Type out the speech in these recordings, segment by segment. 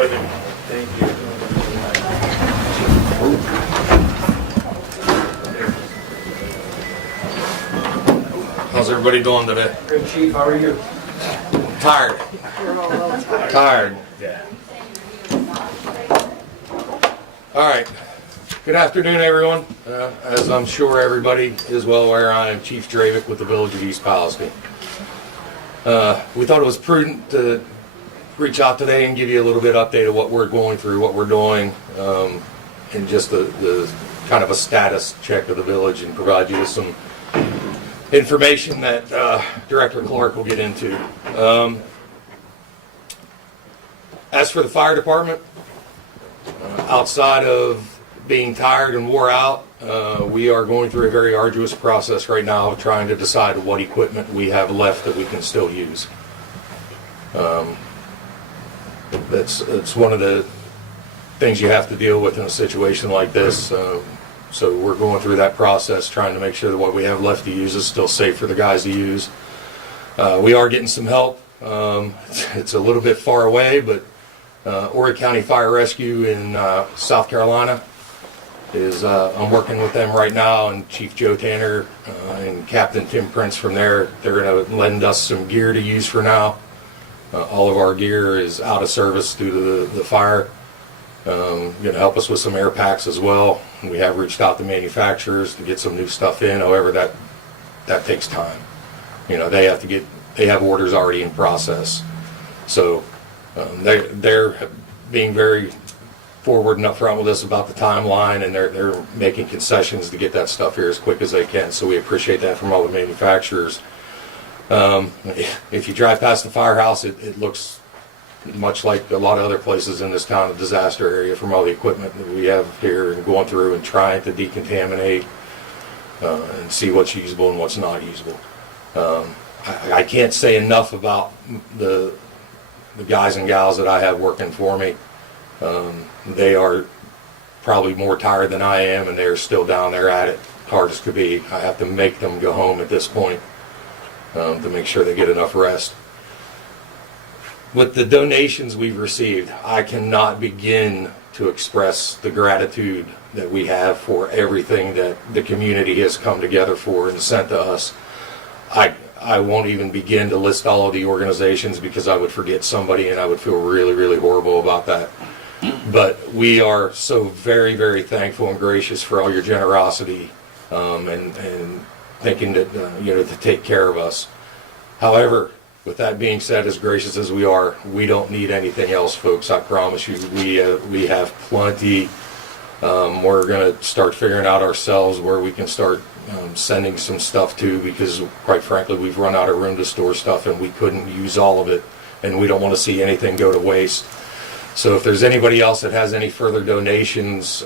everybody. Thank you. How's everybody doing today? Good, Chief. How are you? Tired. Tired. Yeah. All right. Good afternoon, everyone. As I'm sure everybody is well aware, I am Chief Dravick with the Village of East Palestine. We thought it was prudent to reach out today and give you a little bit of update of what we're going through, what we're doing, and just the kind of a status check of the village and provide you with some information that Director Clark will get into. As for the fire department, outside of being tired and wore out, we are going through a very arduous process right now of trying to decide what equipment we have left that we can still use. It's one of the things you have to deal with in a situation like this. So we're going through that process, trying to make sure that what we have left to use is still safe for the guys to use. We are getting some help. It's a little bit far away, but Horry County Fire Rescue in South Carolina is, I'm working with them right now, and Chief Joe Tanner and Captain Tim Prince from there, they're going to lend us some gear to use for now. All of our gear is out of service due to the fire. Going to help us with some air packs as well. We have reached out to manufacturers to get some new stuff in. However, that takes time. You know, they have orders already in process. So they're being very forward and upfront with us about the timeline, and they're making concessions to get that stuff here as quick as they can. So we appreciate that from all the manufacturers. If you drive past the firehouse, it looks much like a lot of other places in this town, a disaster area from all the equipment that we have here, and going through and trying to decontaminate and see what's usable and what's not usable. I can't say enough about the guys and gals that I have working for me. They are probably more tired than I am, and they're still down there at it, hard as could be. I have to make them go home at this point to make sure they get enough rest. With the donations we've received, I cannot begin to express the gratitude that we have for everything that the community has come together for and sent to us. I won't even begin to list all of the organizations because I would forget somebody, and I would feel really, really horrible about that. But we are so very, very thankful and gracious for all your generosity and thinking that to take care of us. However, with that being said, as gracious as we are, we don't need anything else, folks. I promise you, we have plenty. We're going to start figuring out ourselves where we can start sending some stuff to, because quite frankly, we've run out of room to store stuff, and we couldn't use all of it, and we don't want to see anything go to waste. So if there's anybody else that has any further donations,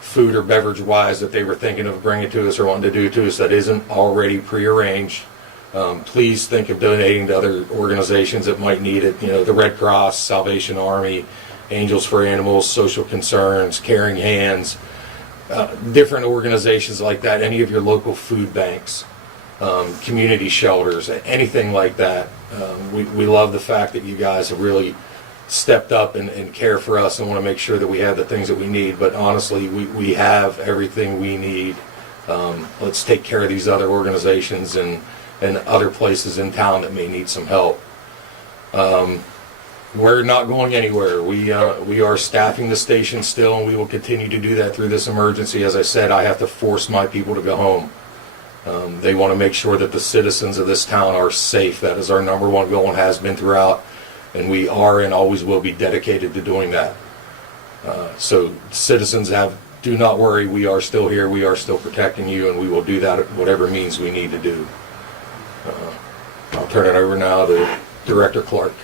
food or beverage wise, that they were thinking of bringing to us or wanting to do to us that isn't already prearranged, please think of donating to other organizations that might need it. You know, the Red Cross, Salvation Army, Angels for Animals, Social Concerns, Caring Hands, different organizations like that, any of your local food banks, community shelters, anything like that. We love the fact that you guys have really stepped up and care for us and want to make sure that we have the things that we need. But honestly, we have everything we need. Let's take care of these other organizations and other places in town that may need some help. We're not going anywhere. We are staffing the station still, and we will continue to do that through this emergency. As I said, I have to force my people to go home. They want to make sure that the citizens of this town are safe. That is our number one goal and has been throughout, and we are and always will be dedicated to doing that. So citizens do not worry, we are still here, we are still protecting you, and we will do that at whatever means we need to do. I'll turn it over now to Director Clark.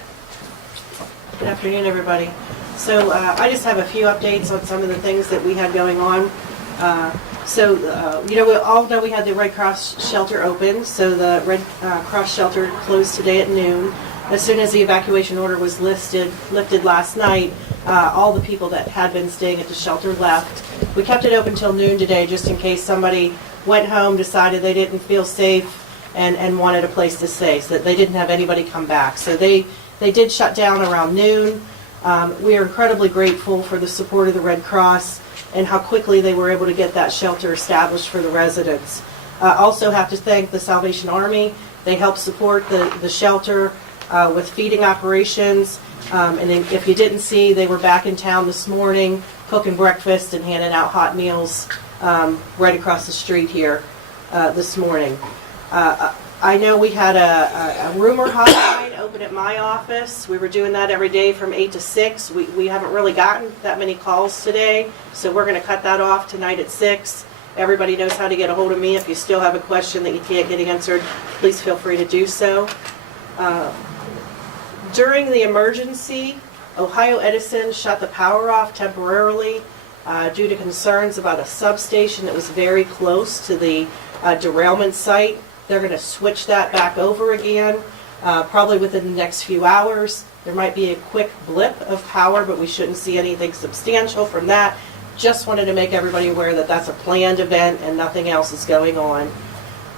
Good afternoon, everybody. So I just have a few updates on some of the things that we had going on. We all know we had the Red Cross shelter open, so the Red Cross shelter closed today at noon. As soon as the evacuation order was lifted last night, all the people that had been staying at the shelter left. We kept it open till noon today just in case somebody went home, decided they didn't feel safe, and wanted a place to stay, so that they didn't have anybody come back. So they did shut down around noon. We are incredibly grateful for the support of the Red Cross and how quickly they were able to get that shelter established for the residents. Also have to thank the Salvation Army. They helped support the shelter with feeding operations. And if you didn't see, they were back in town this morning cooking breakfast and handing out hot meals right across the street here this morning. I know we had a rumor hotline open at my office. We were doing that every day from 8 to 6. We haven't really gotten that many calls today, so we're going to cut that off tonight at 6. Everybody knows how to get a hold of me. If you still have a question that you can't get answered, please feel free to do so. During the emergency, Ohio Edison shut the power off temporarily due to concerns about a substation that was very close to the derailment site. They're going to switch that back over again, probably within the next few hours. There might be a quick blip of power, but we shouldn't see anything substantial from that. Just wanted to make everybody aware that that's a planned event and nothing else is going on.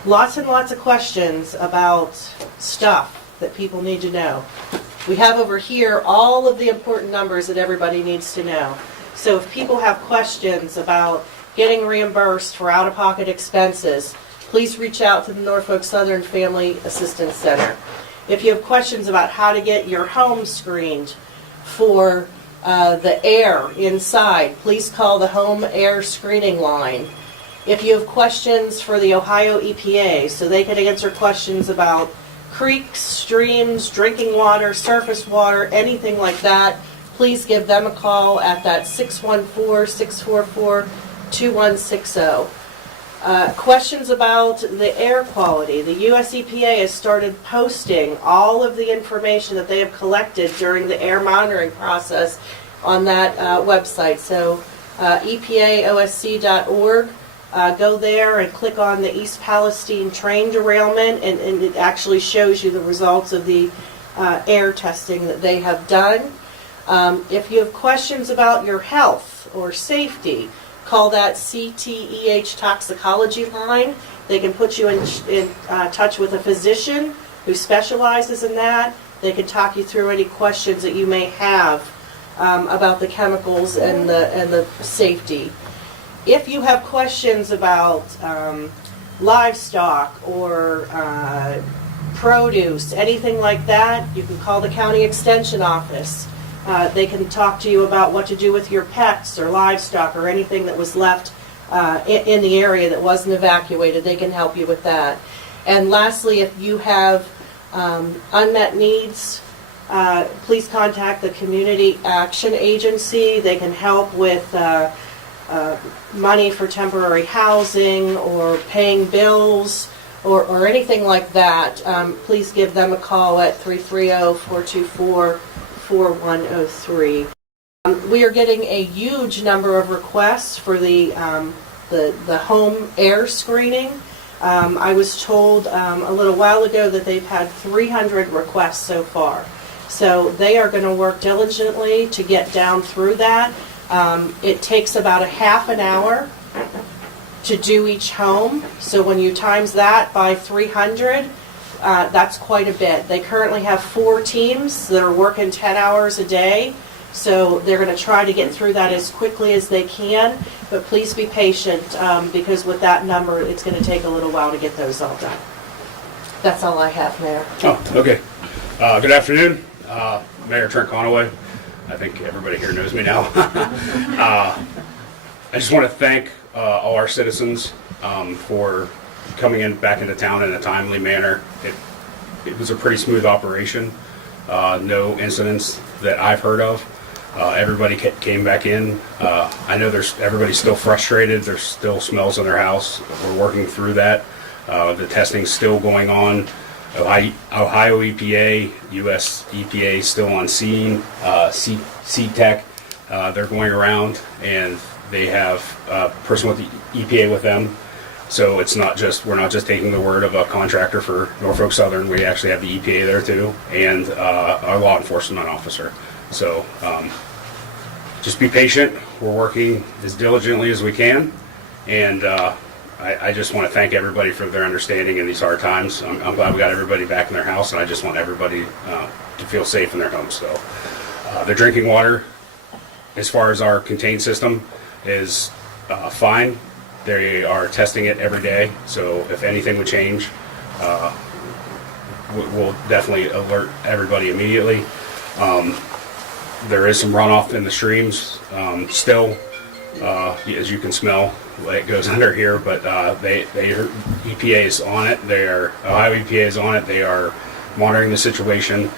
Lots and lots of questions about stuff that people need to know. We have over here all of the important numbers that everybody needs to know. So if people have questions about getting reimbursed for out-of-pocket expenses, please reach out to the Norfolk Southern Family Assistance Center. If you have questions about how to get your home screened for the air inside, please call the home air screening line. If you have questions for the Ohio EPA, so they can answer questions about creeks, streams, drinking water, surface water, anything like that, please give them a call at that 614-644-2160. Questions about the air quality. The US EPA has started posting all of the information that they have collected during the air monitoring process on that website. So EPAOSC.org. Go there and click on the East Palestine train derailment, and it actually shows you the results of the air testing that they have done. If you have questions about your health or safety, call that CTEH toxicology line. They can put you in touch with a physician who specializes in that. They can talk you through any questions that you may have about the chemicals and the safety. If you have questions about livestock or produce, anything like that, you can call the county extension office. They can talk to you about what to do with your pets or livestock or anything that was left in the area that wasn't evacuated. They can help you with that. And lastly, if you have unmet needs, please contact the Community Action Agency. They can help with money for temporary housing or paying bills or anything like that. Please give them a call at 330-424-4103. We are getting a huge number of requests for the home air screening. I was told a little while ago that they've had 300 requests so far. So they are going to work diligently to get down through that. It takes about a half an hour to do each home. So when you times that by 300, that's quite a bit. They currently have 4 teams that are working 10 hours a day. So they're going to try to get through that as quickly as they can. But please be patient because with that number, it's going to take a little while to get those all done. That's all I have, Mayor. Oh, okay. Good afternoon. Mayor Trent Conaway. I think everybody here knows me now. I just want to thank all our citizens for coming back into town in a timely manner. It was a pretty smooth operation. No incidents that I've heard of. Everybody came back in. I know everybody's still frustrated. There's still smells in their house. We're working through that. The testing's still going on. Ohio EPA, US EPA still on scene. CTEC, they're going around and they have a person with the EPA with them. So we're not just taking the word of a contractor for Norfolk Southern. We actually have the EPA there too, and a law enforcement officer. So just be patient. We're working as diligently as we can, and I just want to thank everybody for their understanding in these hard times. I'm glad we got everybody back in their house, and I just want everybody to feel safe in their homes still. The drinking water, as far as our contained system, is fine. They are testing it every day, so if anything would change, we'll definitely alert everybody immediately. There is some runoff in the streams still, as you can smell. It goes under here, but EPA is on it. Ohio EPA is on it. They are monitoring the situation.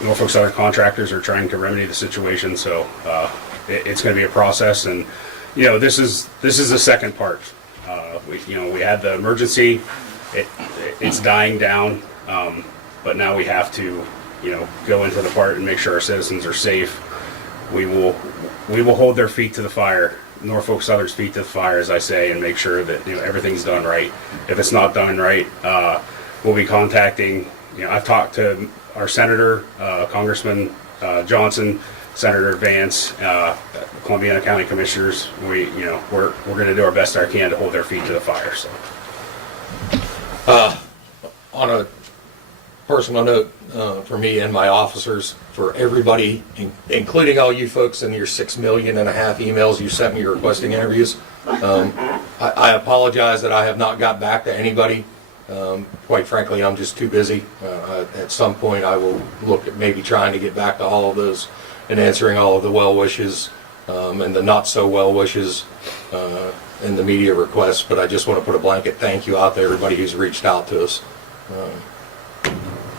Norfolk Southern contractors are trying to remedy the situation, so it's going to be a process. And this is the second part. We had the emergency. It's dying down, but now we have to go into the part and make sure our citizens are safe. We will hold their feet to the fire, Norfolk Southern's feet to the fire, as I say, and make sure that everything's done right. If it's not done right, we'll be contacting. I've talked to our senator, Congressman Johnson, Senator Vance, Columbiana County Commissioners. We're going to do our best I can to hold their feet to the fire. So, On a personal note, for me and my officers, for everybody, including all you folks and your 6.5 million emails you sent me requesting interviews, I apologize that I have not got back to anybody. Quite frankly, I'm just too busy. At some point, I will look at maybe trying to get back to all of those and answering all of the well wishes and the not so well wishes and the media requests. But I just want to put a blanket thank you out to everybody who's reached out to us.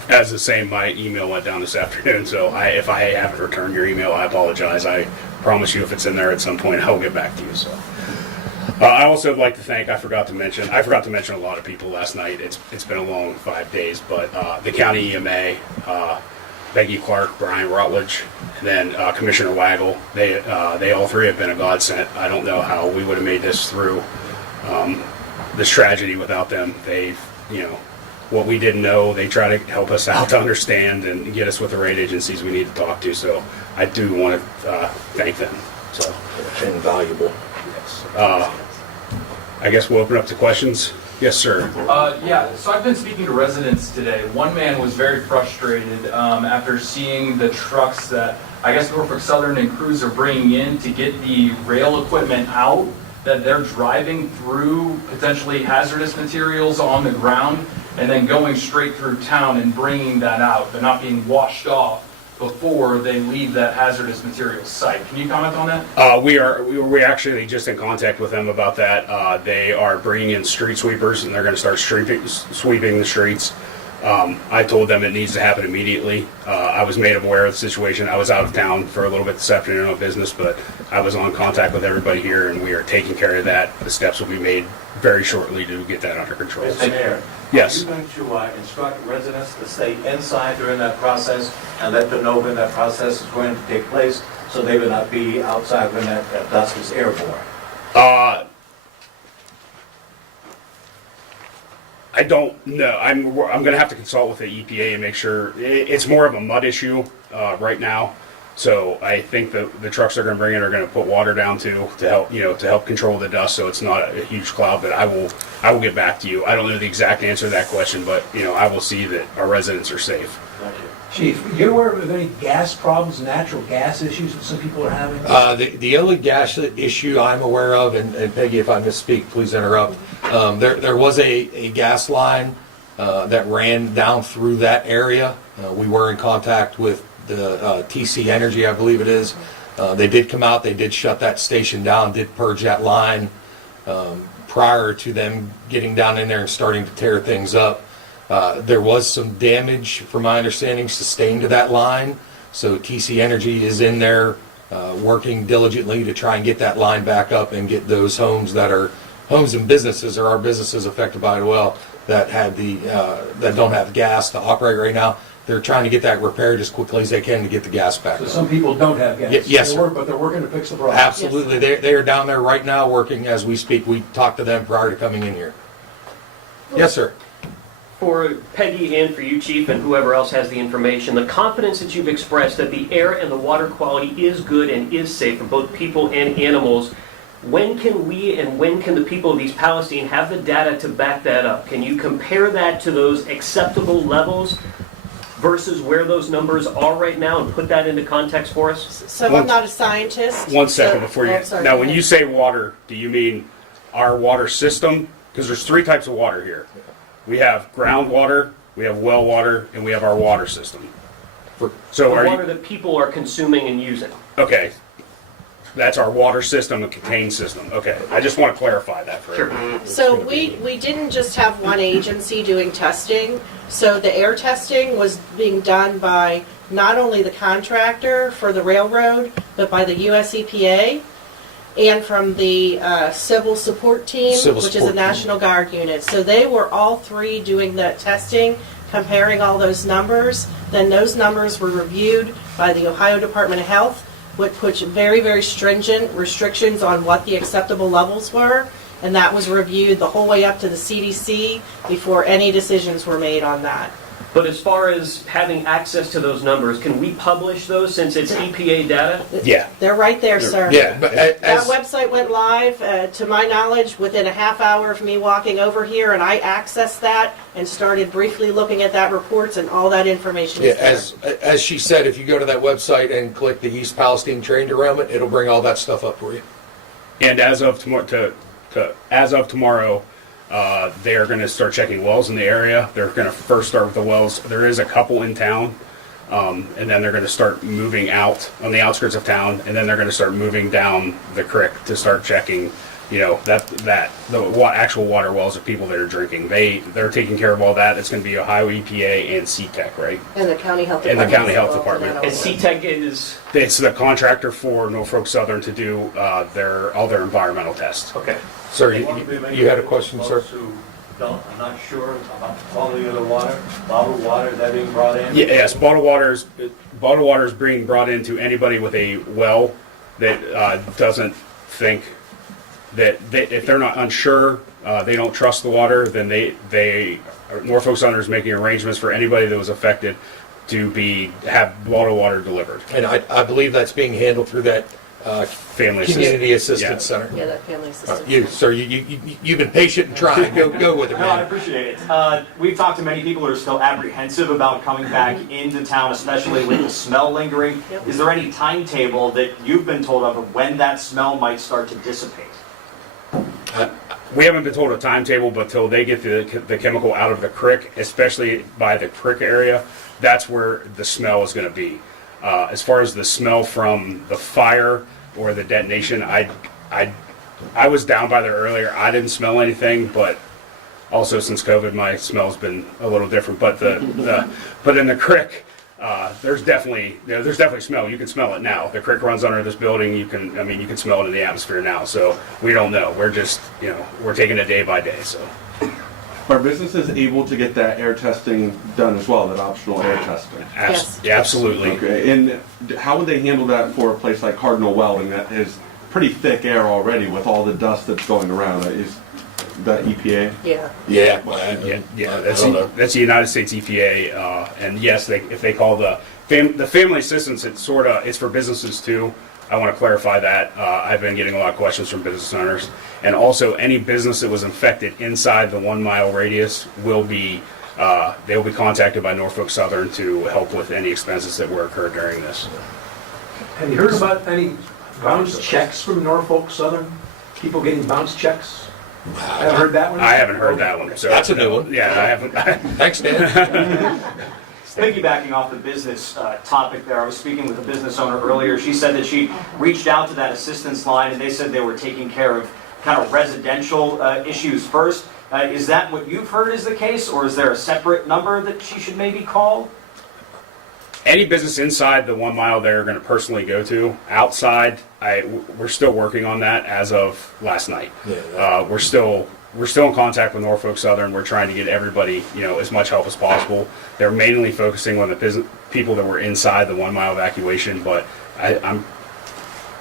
as the same, my email went down this afternoon, so if I haven't returned your email, I apologize. I promise you if it's in there at some point, I'll get back to you. So. I also would like to thank, I forgot to mention a lot of people last night. It's been a long 5 days, but the county EMA, Peggy Clark, Brian Rutledge, and then Commissioner Waggle, they all three have been a godsend. I don't know how we would have made this through this tragedy without them. What we didn't know, they try to help us out to understand and get us with the right agencies we need to talk to. So I do want to thank them. So Invaluable. yes. I guess we'll open up to questions. Yes, sir. Yeah, so I've been speaking to residents today. One man was very frustrated after seeing the trucks that I guess Norfolk Southern and crews are bringing in to get the rail equipment out, that they're driving through potentially hazardous materials on the ground and then going straight through town and bringing that out. They're not being washed off before they leave that hazardous materials site. Can you comment on that? We're actually just in contact with them about that. They are bringing in street sweepers and they're going to start sweeping the streets. I told them it needs to happen immediately. I was made aware of the situation. I was out of town for a little bit this afternoon on business, but I was on contact with everybody here and we are taking care of that. The steps will be made very shortly to get that under control. Mr. Mayor, Yes. are you going to instruct residents to stay inside during that process and let them know when that process is going to take place so they will not be outside when that dust is airborne? I don't know. I'm going to have to consult with the EPA and make sure. It's more of a mud issue right now. So I think the trucks they're going to bring in are going to put water down to help control the dust, so it's not a huge cloud. But I will get back to you. I don't know the exact answer to that question, but I will see that our residents are safe. Thank you. Chief, you aware of any gas problems, natural gas issues that some people are having? The only gas issue I'm aware of, and Peggy, if I misspeak, please interrupt. There was a gas line that ran down through that area. We were in contact with the TC Energy, I believe it is. They did come out, they did shut that station down, did purge that line prior to them getting down in there and starting to tear things up. There was some damage, from my understanding, sustained to that line. So TC Energy is in there working diligently to try and get that line back up and get those homes and businesses, or our businesses affected by it well, that don't have gas to operate right now. They're trying to get that repaired as quickly as they can to get the gas back So up. some people don't have gas? Yes, sir. But they're working to fix the problem? Absolutely. They are down there right now working as we speak. We talked to them prior to coming in here. Yes, sir. For Peggy and for you, Chief, and whoever else has the information, the confidence that you've expressed that the air and the water quality is good and is safe for both people and animals, when can we and when can the people of East Palestine have the data to back that up? Can you compare that to those acceptable levels? versus where those numbers are right now, and put that into context for us? So I'm not a scientist. One second so- before you. oh, sorry, Now, go when ahead. you say water, do you mean our water system? Because there's 3 types of water here. We have groundwater, we have well water, and we have our water system. So The are water you, that people are consuming and using. okay, that's our water system, a contained system. Okay, I just want to clarify that for everyone. So we didn't just have one agency doing testing. So the air testing was being done by not only the contractor for the railroad, but by the US EPA and from the civil support team, Civil which is support a team. National Guard unit. So they were all 3 doing the testing, comparing all those numbers. Then those numbers were reviewed by the Ohio Department of Health, which puts very, very stringent restrictions on what the acceptable levels were. And that was reviewed the whole way up to the CDC before any decisions were made on that. But as far as having access to those numbers, can we publish those since it's EPA data? Yeah. They're right there, sir. Yeah, but That as, website went live, to my knowledge, within a half hour of me walking over here, and I accessed that and started briefly looking at that reports, and all that information yeah, is there. as she said, if you go to that website and click the East Palestine train derailment, it'll bring all that stuff up for you. And as of tomorrow, they are going to start checking wells in the area. They're going to first start with the wells. There is a couple in town, and then they're going to start moving out on the outskirts of town, and then they're going to start moving down the creek to start checking. The actual water wells of people that are drinking. They're taking care of all that. It's going to be Ohio EPA and CTEC, right? And the county health And the department. county health as well, department. for that And also. CTEC is, It's the contractor for Norfolk Southern to do all their environmental tests. okay. Sir, I want to be you had a question, sir? folks who don't, I'm not sure about the quality of the water, bottled water, that being brought in. Yes, bottled water is being brought into anybody with a well that doesn't think that if they're not unsure, they don't trust the water, then Norfolk Southern is making arrangements for anybody that was affected to have bottled water delivered. And I believe that's being handled through that Family Community assistance. Assistance Center. Yeah, that family assistance. You, sir, you've been patient and trying. Go with it, No, I man. appreciate it. We've talked to many people who are still apprehensive about coming back into town, especially with the smell lingering. Yep. Is there any timetable that you've been told of when that smell might start to dissipate? We haven't been told a timetable, but till they get the chemical out of the creek, especially by the creek area, that's where the smell is going to be. As far as the smell from the fire or the detonation, I was down by there earlier. I didn't smell anything, but also since COVID, my smell's been a little different. But but in the creek, there's definitely smell. You can smell it now. The creek runs under this building. You can smell it in the atmosphere now. So we don't know. We're just we're taking it day by day. So. Are businesses able to get that air testing done as well, that optional air testing? Yes. Yeah, absolutely. Okay, and how would they handle that for a place like Cardinal Welding that has pretty thick air already with all the dust that's going around? Is that EPA? Yeah. Yeah, That's the United States EPA, and yes, if they call the family assistance, it's for businesses too. I want to clarify that. I've been getting a lot of questions from business owners, and also any business that was infected inside the 1 mile radius will be contacted by Norfolk Southern to help with any expenses that were incurred during this. Have you heard about any bounce checks from Norfolk Southern? People getting bounce checks? Haven't heard that one? I haven't heard that one. So That's a new one. Yeah, I haven't. Thanks, Dan. Piggybacking off the business topic there, I was speaking with a business owner earlier. She said that she reached out to that assistance line and they said they were taking care of kind of residential issues first. Is that what you've heard is the case, or is there a separate number that she should maybe call? Any business inside the 1 mile they're going to personally go to. Outside, we're still working on that as of last night. Yeah, We're still in contact with Norfolk Southern. We're trying to get everybody, as much help as possible. They're mainly focusing on the people that were inside the 1 mile evacuation, but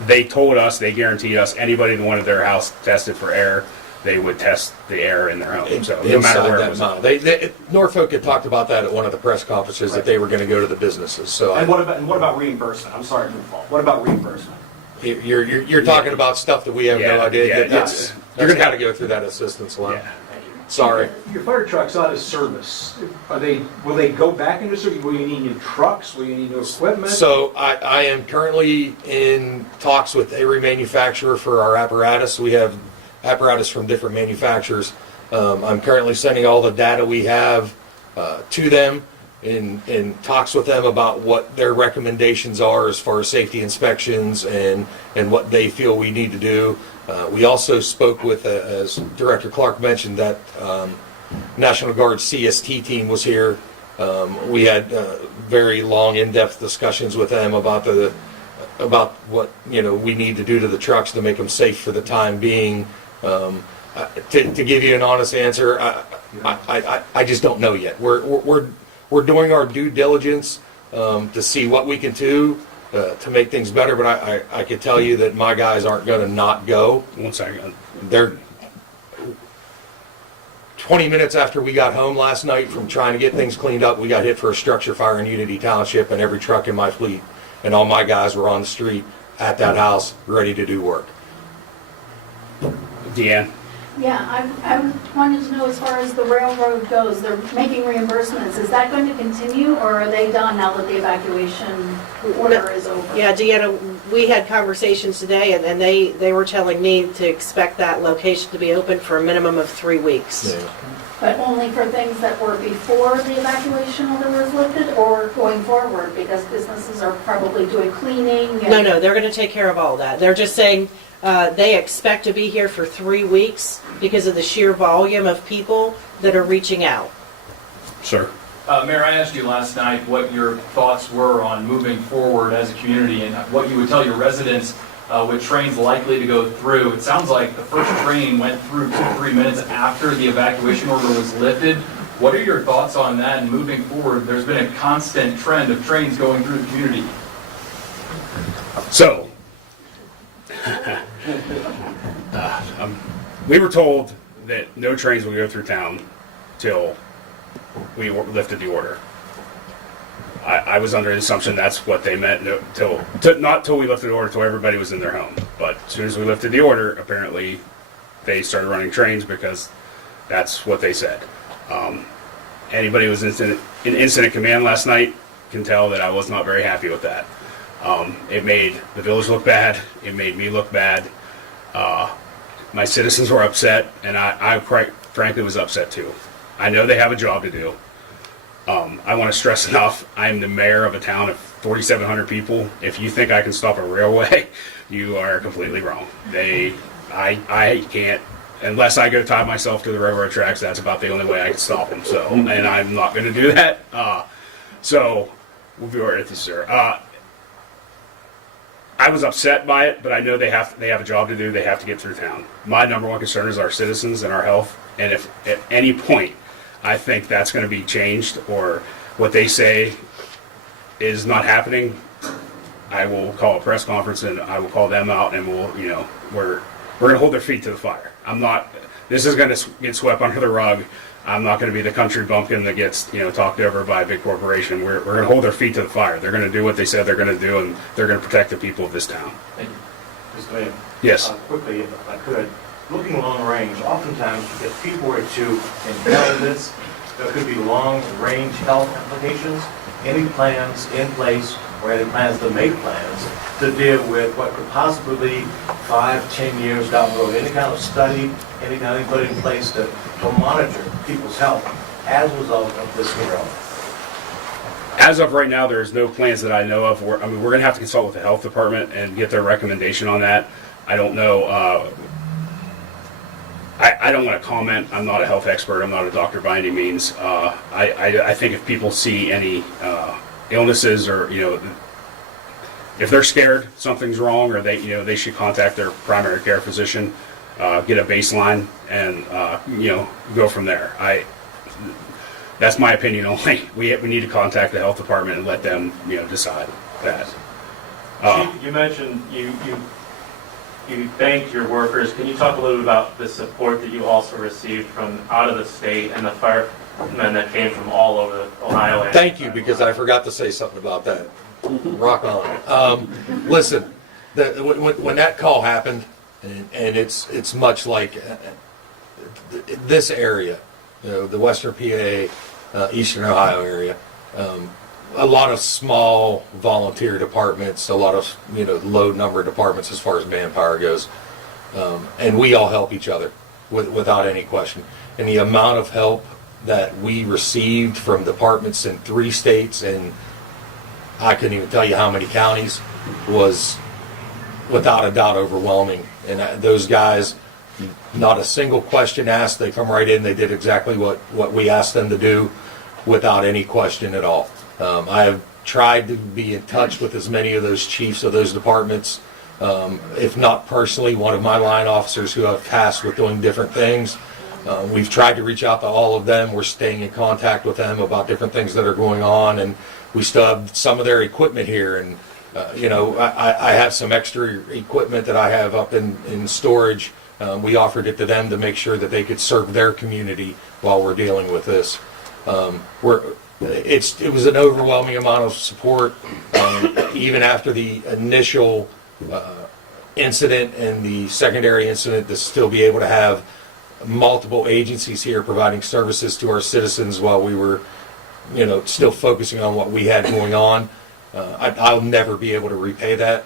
they guaranteed us anybody that wanted their house tested for air, they would test the air in their home. So no matter where it was. Norfolk had talked about that at one of the press conferences that they were going to go to the businesses. So And what about reimbursement? I'm sorry for the fault. What about reimbursement? you're talking about stuff that we have no idea. Yeah, That's got to go through that assistance line. Yeah. Sorry. Your fire truck's out of service. Will they go back into service? Will you need new trucks? Will you need new equipment? So I am currently in talks with every manufacturer for our apparatus. We have apparatus from different manufacturers. I'm currently sending all the data we have to them, in talks with them about what their recommendations are as far as safety inspections and what they feel we need to do. We also spoke with, as Director Clark mentioned, that National Guard CST team was here. We had very long, in-depth discussions with them about what we need to do to the trucks to make them safe for the time being. To give you an honest answer, I just don't know yet. We're doing our due diligence to see what we can do to make things better, but I can tell you that my guys aren't going to not go. 1 second. They're 20 minutes after we got home last night from trying to get things cleaned up, we got hit for a structure fire in Unity Township, and every truck in my fleet and all my guys were on the street at that house ready to do work. Deanne? Yeah, I wanted to know, as far as the railroad goes, they're making reimbursements. Is that going to continue, or are they done now that the evacuation order is over? Yeah, Deanna, we had conversations today, and they were telling me to expect that location to be open for a minimum of 3 weeks. Yeah. But only for things that were before the evacuation order was lifted, or going forward, because businesses are probably doing cleaning? and- No, they're going to take care of all that. They're just saying they expect to be here for 3 weeks because of the sheer volume of people that are reaching out. Sir? Mayor, I asked you last night what your thoughts were on moving forward as a community and what you would tell your residents with trains likely to go through. It sounds like the first train went through 2 to 3 minutes after the evacuation order was lifted. What are your thoughts on that and moving forward? There's been a constant trend of trains going through the community. So, we were told that no trains will go through town till we lifted the order. I was under the assumption that's what they meant, not till we lifted the order, till everybody was in their home. But as soon as we lifted the order, apparently they started running trains because that's what they said. Anybody who was in incident command last night can tell that I was not very happy with that. It made the village look bad. It made me look bad. My citizens were upset, and I quite frankly was upset too. I know they have a job to do. I want to stress enough, I'm the mayor of a town of 4,700 people. If you think I can stop a railway, you are completely wrong. I can't, unless I go tie myself to the railroad tracks, that's about the only way I can stop them. So, and I'm not going to do that. So, we'll be right with you, sir. I was upset by it, but I know they have a job to do. They have to get through town. My number one concern is our citizens and our health. And if at any point I think that's going to be changed or what they say is not happening, I will call a press conference and I will call them out, and we're going to hold their feet to the fire. This is going to get swept under the rug. I'm not going to be the country bumpkin that gets, talked over by a big corporation. We're going to hold their feet to the fire. They're going to do what they said they're going to do, and they're going to protect the people of this town. Thank you. Mr. Mayor. Yes. Quickly, if I could, looking long range, oftentimes if people were to inherit this, there could be long range health implications. Any plans in place or any plans to make plans to deal with what could possibly be 5-10 years down the road? Any kind of study, any kind of put in place to monitor people's health as a result of this derailment? As of right now, there's no plans that I know of. We're going to have to consult with the health department and get their recommendation on that. I don't know. I don't want to comment. I'm not a health expert. I'm not a doctor by any means. I think if people see any illnesses or if they're scared something's wrong, or they should contact their primary care physician, get a baseline, and go from there. That's my opinion only. We need to contact the health department and let them decide that. Chief, you mentioned you thanked your workers. Can you talk a little bit about the support that you also received from out of the state and the firemen that came from all over Ohio? Thank you, because I forgot to say something about that. Rock on. Listen, when that call happened, and it's much like this area, the Western PA, Eastern Ohio area, a lot of small volunteer departments, a lot of, low number of departments as far as manpower goes. And we all help each other without any question. And the amount of help that we received from departments in 3 states, and I couldn't even tell you how many counties, was without a doubt overwhelming. And those guys, not a single question asked. They come right in. They did exactly what we asked them to do without any question at all. I have tried to be in touch with as many of those chiefs of those departments, if not personally, one of my line officers who I've tasked with doing different things. We've tried to reach out to all of them. We're staying in contact with them about different things that are going on, and we still have some of their equipment here. And I have some extra equipment that I have up in storage. We offered it to them to make sure that they could serve their community while we're dealing with this. It was an overwhelming amount of support, even after the initial incident and the secondary incident, to still be able to have multiple agencies here providing services to our citizens while we were, still focusing on what we had going on. I'll never be able to repay that.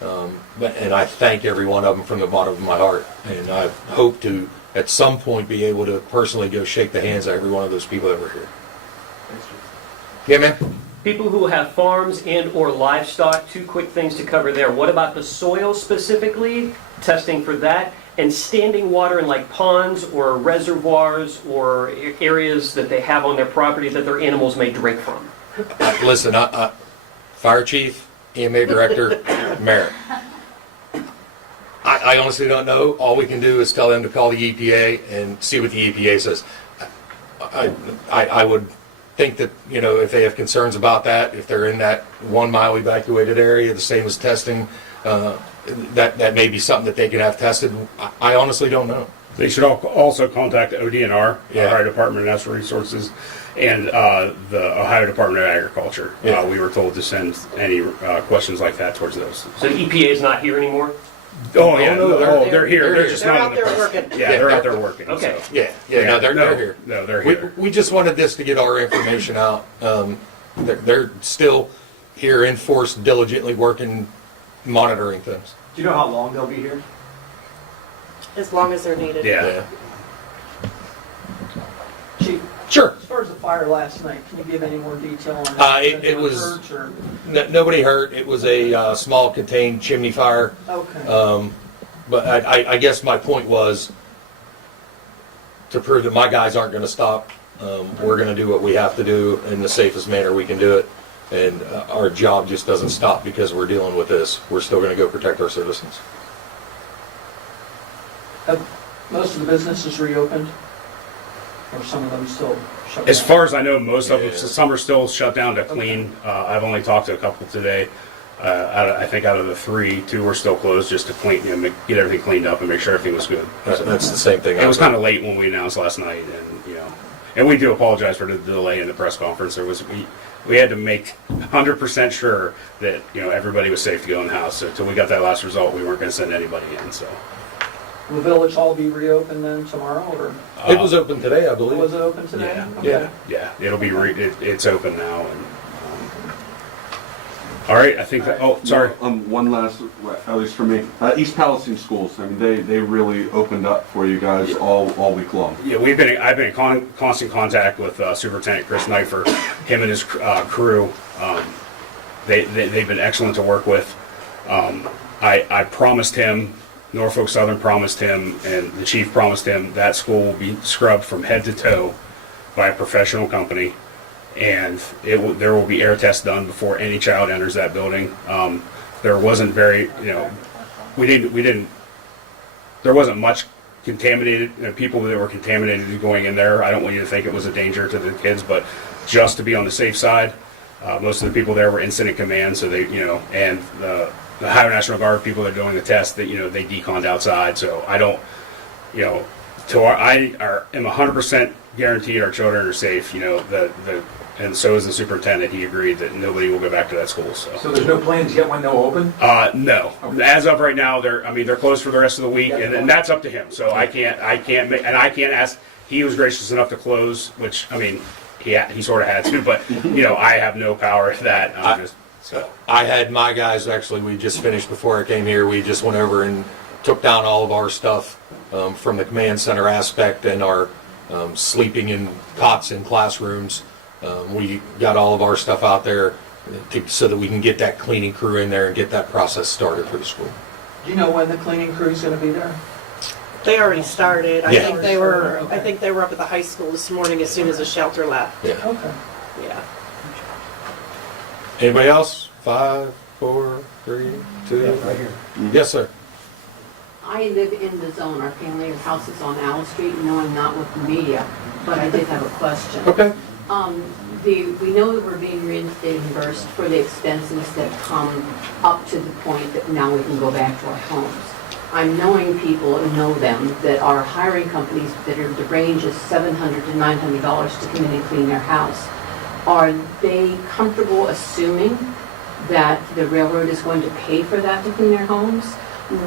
And I thank every one of them from the bottom of my heart. And I hope to, at some point, be able to personally go shake the hands of every one of those people that were here. Yeah, man? People who have farms and or livestock, 2 quick things to cover there. What about the soil specifically? Testing for that. And standing water in like ponds or reservoirs or areas that they have on their property that their animals may drink from. Listen, Fire Chief, EMA Director, Mayor. I honestly don't know. All we can do is tell them to call the EPA and see what the EPA says. I would think that, if they have concerns about that, if they're in that 1 mile evacuated area, the same as testing, that may be something that they can have tested. I honestly don't know. They should also contact ODNR, Yeah. Ohio Department of Natural Resources, and the Ohio Department of Agriculture. Yeah. We were told to send any questions like that towards those. So EPA is not here anymore? Oh, yeah, no, they're here. They're just They're not out in the there press. working. Yeah, they're out there working. Okay. So. Yeah, no, they're here. No, they're here. We just wanted this to get our information out. They're still here in force, diligently working, monitoring things. Do you know how long they'll be here? As long as they're needed. Yeah. Chief, Sure. as far as the fire last night, can you give any more detail on that? It was Hurt or- nobody hurt. It was a small contained chimney fire. Okay. But I guess my point was to prove that my guys aren't going to stop. We're going to do what we have to do in the safest manner we can do it. And our job just doesn't stop because we're dealing with this. We're still going to go protect our citizens. Have most of the businesses reopened? Or some of them still shut down? As far as I know, most of them, Yeah. some are still shut down to clean. I've only talked to a couple today. I think out of the 3, 2 were still closed just to clean, get everything cleaned up and make sure everything was good. That's the same thing. It was kind of late when we announced last night, and we do apologize for the delay in the press conference. We had to make 100% sure that everybody was safe to go in the house. So until we got that last result, we weren't going to send anybody in. So Will the village hall be reopened then tomorrow, or It was open today, I believe. was it open today? yeah, Okay. yeah, it'll be it's open now. And all right, I think that. Oh, sorry. One last, at least for me, East Palestine schools. I mean, they really opened up for you guys all week long. Yeah, I've been in constant contact with Superintendent Chris Knifer, him and his crew. They've been excellent to work with. I promised him, Norfolk Southern promised him, and the chief promised him that school will be scrubbed from head to toe by a professional company, and there will be air tests done before any child enters that building. There wasn't there wasn't much contaminated, people that were contaminated going in there. I don't want you to think it was a danger to the kids, but just to be on the safe side, most of the people there were incident command, so they, and the Ohio National Guard people that are doing the test, that they deconned outside. So I don't, am 100% guaranteed our children are safe. You know, and so is the superintendent. He agreed that nobody will go back to that school. So there's no plans yet when they'll open? No. As of right now, they're closed for the rest of the week, and that's up to him. So I can't ask. He was gracious enough to close, which I mean, he sort of had to, but you know, I have no power to that. I had my guys, actually, we just finished before I came here, we just went over and took down all of our stuff from the command center aspect and our sleeping in cots in classrooms. We got all of our stuff out there so that we can get that cleaning crew in there and get that process started for the school. Do you know when the cleaning crew's gonna be there? They already started. I Yeah. think they were up at the high school this morning as soon as the shelter left. Yeah. Okay. Yeah. Anybody else? 5, 4, 3, 2. Right here. Yes, sir. I live in the zone. Our family house is on Owl Street. No, I'm not with the media, but I did have a question. Okay. We know that we're being reimbursed for the expenses that come up to the point that now we can go back to our homes. I'm knowing people, and know them, that are hiring companies that are, the range is $700 to $900 to come in and clean their house. Are they comfortable assuming that the railroad is going to pay for that to clean their homes?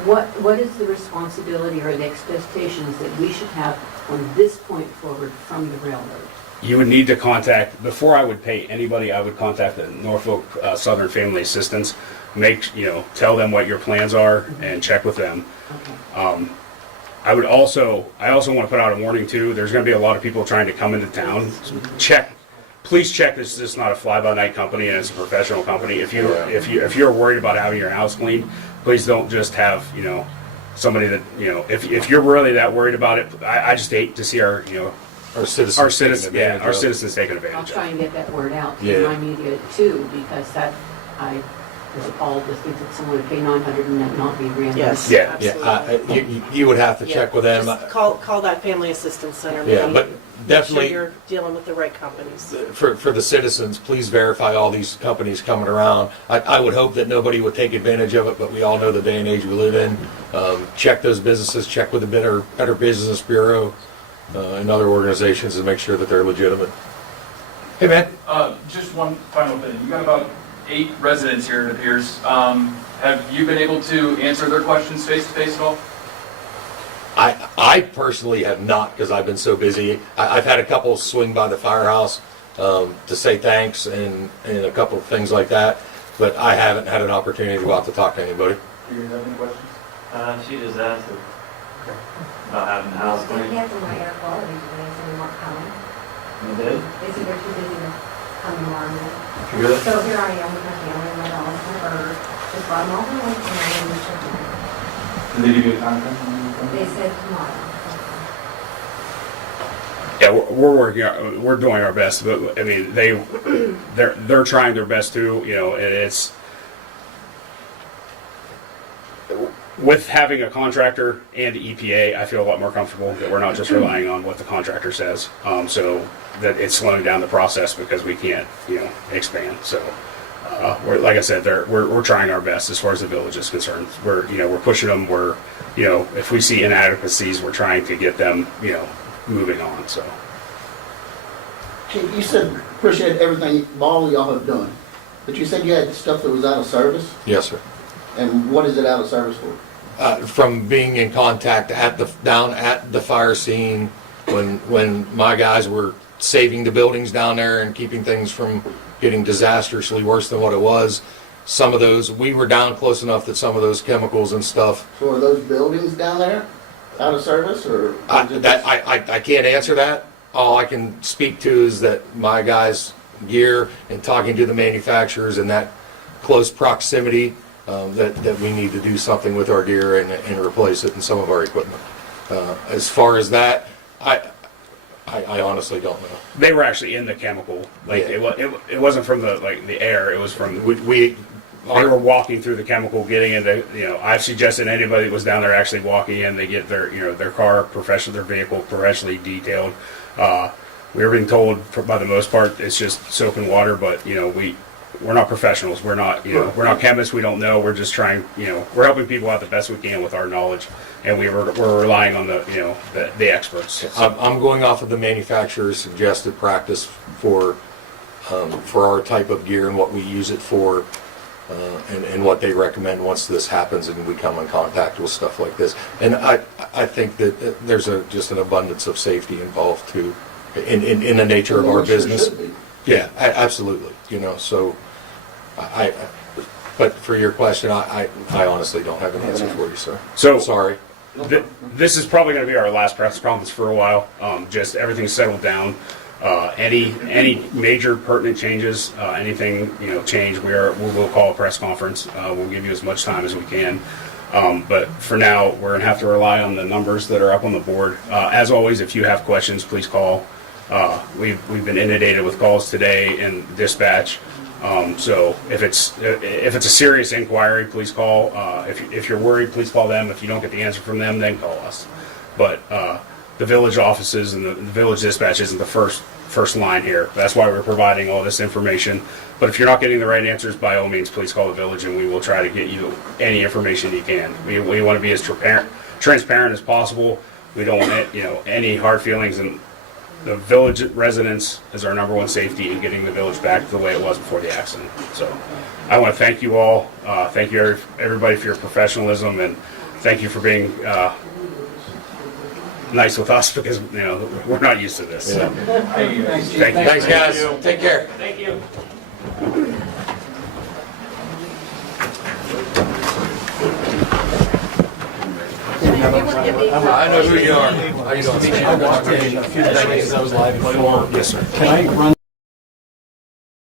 What is the responsibility or the expectations that we should have from this point forward from the railroad? You would need to contact, before I would pay anybody, I would contact the Norfolk Southern Family Assistance, tell them what your plans are and check with them. Okay. I also want to put out a warning too, there's going to be a lot of people trying to come into town. Please check this is not a fly-by-night company and it's a professional company. If you're worried about having your house cleaned, please don't just have, somebody that, if you're really that worried about it, I just hate to see our citizens taking advantage I'll of. try and get that word out to my media too, because I was appalled to think that someone would pay $900 and not be reimbursed. Yes. Yeah, Absolutely. you would have to Yeah. check with them. Just call that family assistance center. Yeah, Maybe but make definitely sure you're dealing with the right companies. for the citizens, please verify all these companies coming around. I would hope that nobody would take advantage of it, but we all know the day and age we live in. Check those businesses, check with the Better Business Bureau and other organizations and make sure that they're legitimate. Hey, man. Just one final thing. You got about 8 residents here, it appears. Have you been able to answer their questions face to face at all? I personally have not because I've been so busy. I've had a couple swing by the firehouse to say thanks and a couple of things like that, but I haven't had an opportunity to go out to talk to anybody. Do you have any questions? She just asked about having the house They cleaned. had some air quality today, so they weren't coming. You did? They said they're too busy to come tomorrow morning. Really? So here I am with my family, my dogs, my bird, just brought them all the way and I am chicken. Did they give you a time frame? They said tomorrow. Yeah, we're doing our best, but I mean they're trying their best too, and it's with having a contractor and EPA, I feel a lot more comfortable that we're not just relying on what the contractor says. So that it's slowing down the process because we can't, expand. So, like I said, we're trying our best as far as the village is concerned. We're pushing them. If we see inadequacies, we're trying to get them, moving on. So. You said appreciate everything all y'all have done, but you said you had stuff that was out of service. Yes, sir. And what is it out of service for? From being in contact down at the fire scene when my guys were saving the buildings down there and keeping things from getting disastrously worse than what it was. Some of those, we were down close enough that some of those chemicals and stuff. So are those buildings down there out of service, or? I can't answer that. All I can speak to is that my guys' gear and talking to the manufacturers in that close proximity, that we need to do something with our gear and replace it in some of our equipment. As far as that, I honestly don't know. They were actually in the chemical, it wasn't from the air. It was from they were walking through the chemical, getting into. I've suggested anybody that was down there actually walking in, they get their car their vehicle professionally detailed. We were being told by the most part it's just soap and water, but we're not professionals. We're not, we're not chemists. We don't know. We're just trying, we're helping people out the best we can with our knowledge, and we're relying on the experts. I'm going off of the manufacturer's suggested practice for our type of gear and what we use it for, and what they recommend once this happens and we come in contact with stuff like this. And I think that there's just an abundance of safety involved too, in the nature of our business. Yeah, absolutely. So but for your question, I honestly don't have an answer for you, sir. So sorry. This is probably going to be our last press conference for a while. Just everything's settled down. Any major pertinent changes, anything change, we will call a press conference. We'll give you as much time as we can. But for now, we're going to have to rely on the numbers that are up on the board. As always, if you have questions, please call. We've been inundated with calls today in dispatch. So if it's a serious inquiry, please call. If you're worried, please call them. If you don't get the answer from them, then call us. But the village offices and the village dispatch isn't the first line here. That's why we're providing all this information. But if you're not getting the right answers, by all means, please call the village, and we will try to get you any information you can. We want to be as transparent as possible. We don't want any hard feelings, and the village residents is our number one safety in getting the village back to the way it was before the accident. So I want to thank you all. Thank you everybody for your professionalism, and thank you for being nice with us, because we're not used to this. Yeah. Thank you. Thanks, guys. Take care. Thank you. I know who you are. How you doing? A few things I was live before. Yes, sir. Can I run